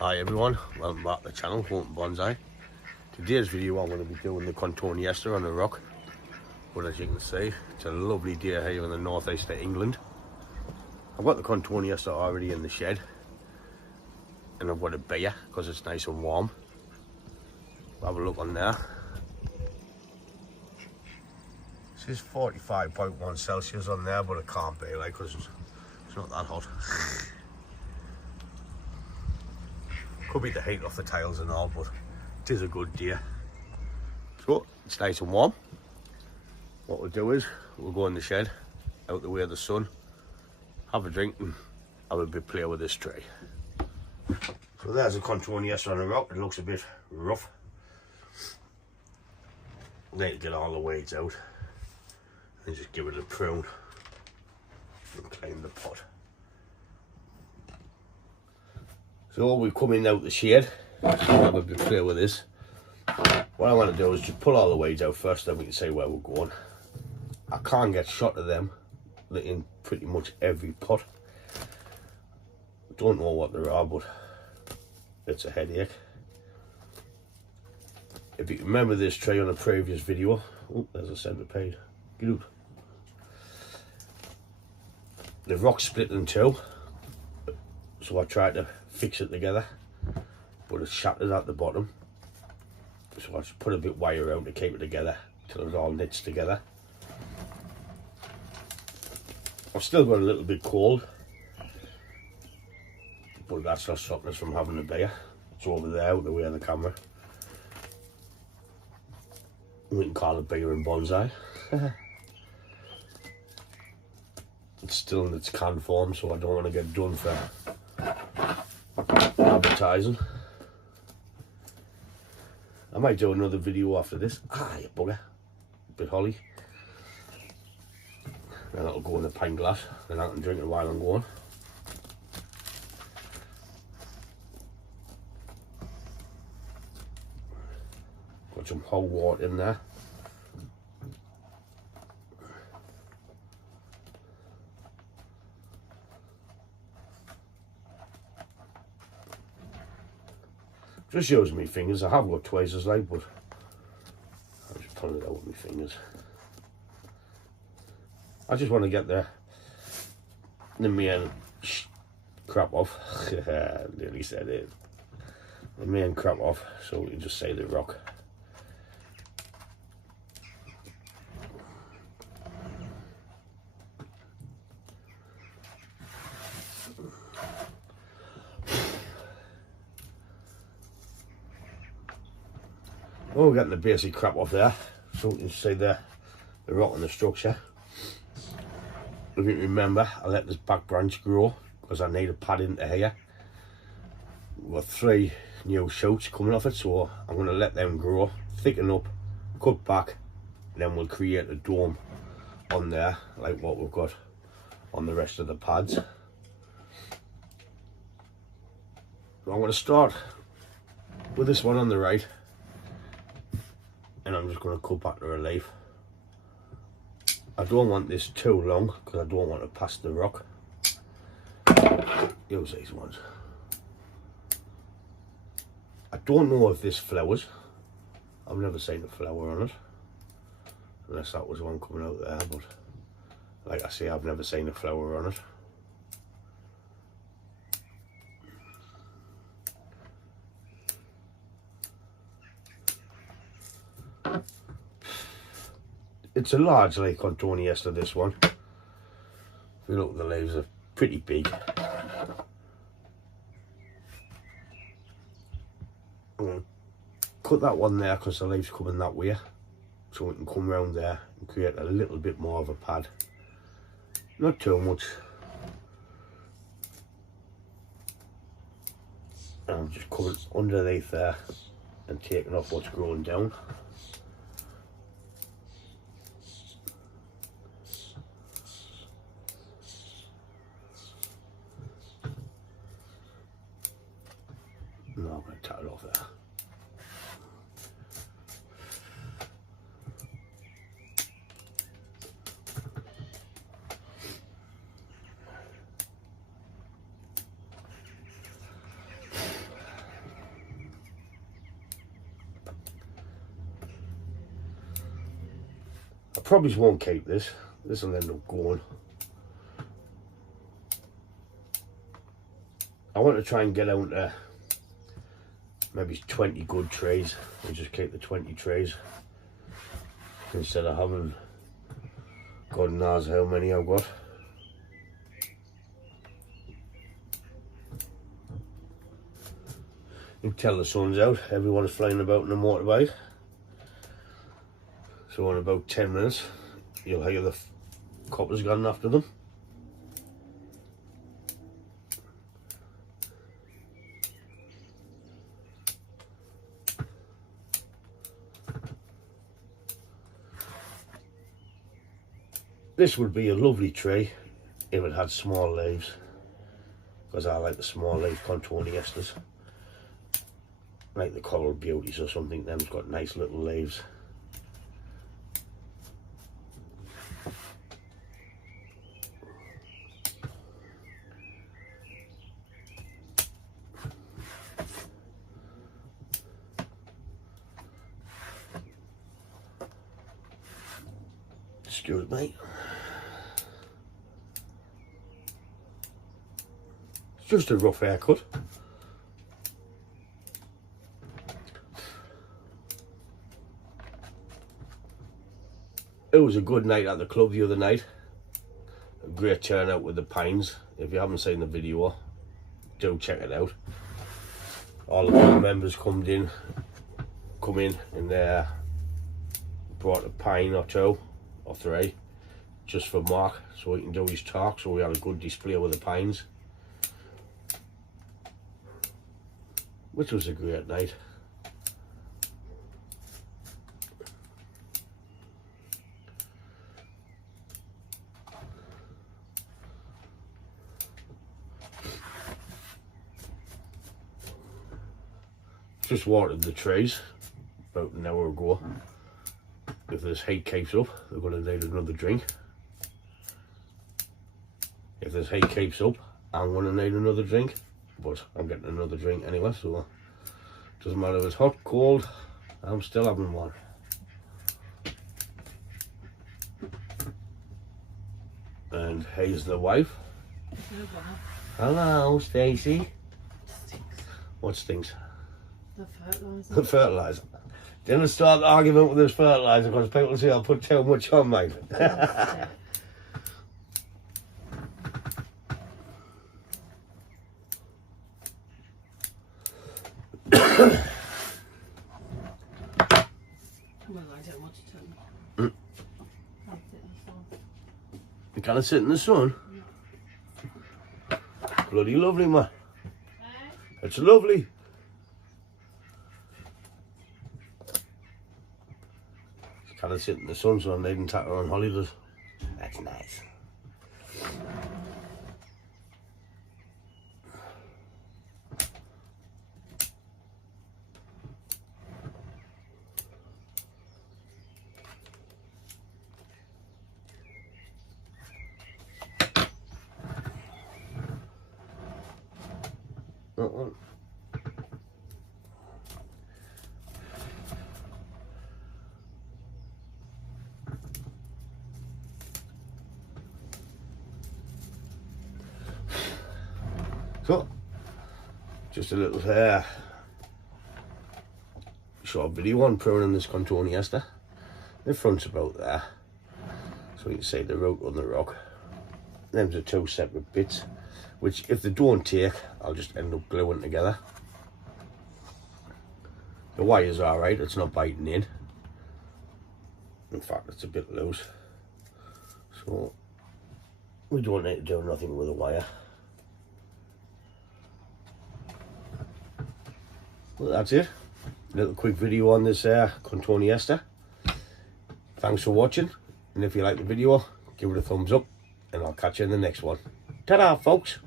Hi everyone, welcome back to the channel, Cotoneaster Bonsai. Today's video I'm going to be doing the Cotoneaster on the rock. But as you can see, it's a lovely day here in the northeast of England. I've got the Cotoneaster already in the shed. And I've got a beer because it's nice and warm. Have a look on there. This is 45.1 Celsius on there, but it can't be like because it's not that hot. Could be the heat off the tiles and all, but it is a good day. So it's nice and warm. What we'll do is we'll go in the shed, out the way of the sun, have a drink and have a bit play with this tree. So there's a Cotoneaster on the rock. It looks a bit rough. Need to get all the weeds out and just give it a prune and clean the pot. So we're coming out the shade, have a bit play with this. What I want to do is just pull all the weeds out first, then we can see where we're going. I can't get shot of them in pretty much every pot. Don't know what they are, but it's a headache. If you remember this tree on a previous video, oh, there's a centipede. Get out. The rock split in two, so I tried to fix it together, but it's shattered at the bottom. So I just put a bit of wire around to keep it together till it all knits together. I've still got a little bit cold, but that's not stopping us from having a beer. It's over there out the way of the camera. We can call it beer and bonsai. It's still in its canned form, so I don't want to get done for advertising. I might do another video after this. Ah, you bugger. Bit holly. Then that'll go in a pint glass, and I can drink it while I'm going. Got some whole water in there. Just using my fingers. I have got tweezers like, but I'm just pulling it out with my fingers. I just want to get the main crap off. I nearly said it. The main crap off, so we can just say the rock. Oh, we're getting the basic crap off there, so we can see the rock and the structure. If you remember, I let this back branch grow because I need a pad into here. We've got 3 new shoots coming off it, so I'm going to let them grow, thicken up, cut back, and then we'll create a dome on there like what we've got on the rest of the pads. So I'm going to start with this one on the right, and I'm just going to cut back the relief. I don't want this too long because I don't want to pass the rock. Use these ones. I don't know if this flowers. I've never seen a flower on it, unless that was one coming out there, but like I say, I've never seen a flower on it. It's a large lake Cotoneaster, this one. If you look, the leaves are pretty big. I'm going to cut that one there because the leaves coming that way, so we can come round there and create a little bit more of a pad. Not too much. And I'm just coming underneath there and taking off what's growing down. No, I'm going to cut it off there. I probably won't keep this. This will end up going. I want to try and get out to maybe 20 good trays and just keep the 20 trays instead of having God knows how many I've got. You can tell the sun's out, everyone is flying about in a motorbike. So in about 10 minutes you'll hear the coppers gone after them. This would be a lovely tree if it had small leaves, because I like the small leaf Cotoneasters, like the Coral Beauties or something. Them's got nice little leaves. Excuse me. It's just a rough haircut. It was a good night at the club the other night. A great turnout with the pines. If you haven't seen the video, do check it out. All the club members come in and brought a pine or two or three just for Mark so he can do his talk. So we had a good display with the pines, which was a great night. Just watered the trees about an hour ago. If this heat keeps up, they're going to need another drink. If this heat keeps up, I'm going to need another drink. But I'm getting another drink anyway, so it doesn't matter if it's hot, cold, I'm still having one. And here's the wife. Hello, Stacey. What stinks? The fertiliser. The fertiliser. Didn't start the argument with this fertiliser because people say I put too much on, mate. You can't sit in the sun. Bloody lovely, man. It's lovely. Kind of sit in the sun, so I needn't take her on holidays. That's nice. That one. So, just a little short video on pruning this Cotoneaster. The front's about there, so you can see the root on the rock. Them's are two separate bits, which if they don't take, I'll just end up gluing together. The wire's alright, it's not biting in. In fact, it's a bit loose. So, we don't need to do nothing with the wire. Well, that's it. A little quick video on this Cotoneaster. Thanks for watching, and if you like the video, give it a thumbs up, and I'll catch you in the next one. Ta-da, folks!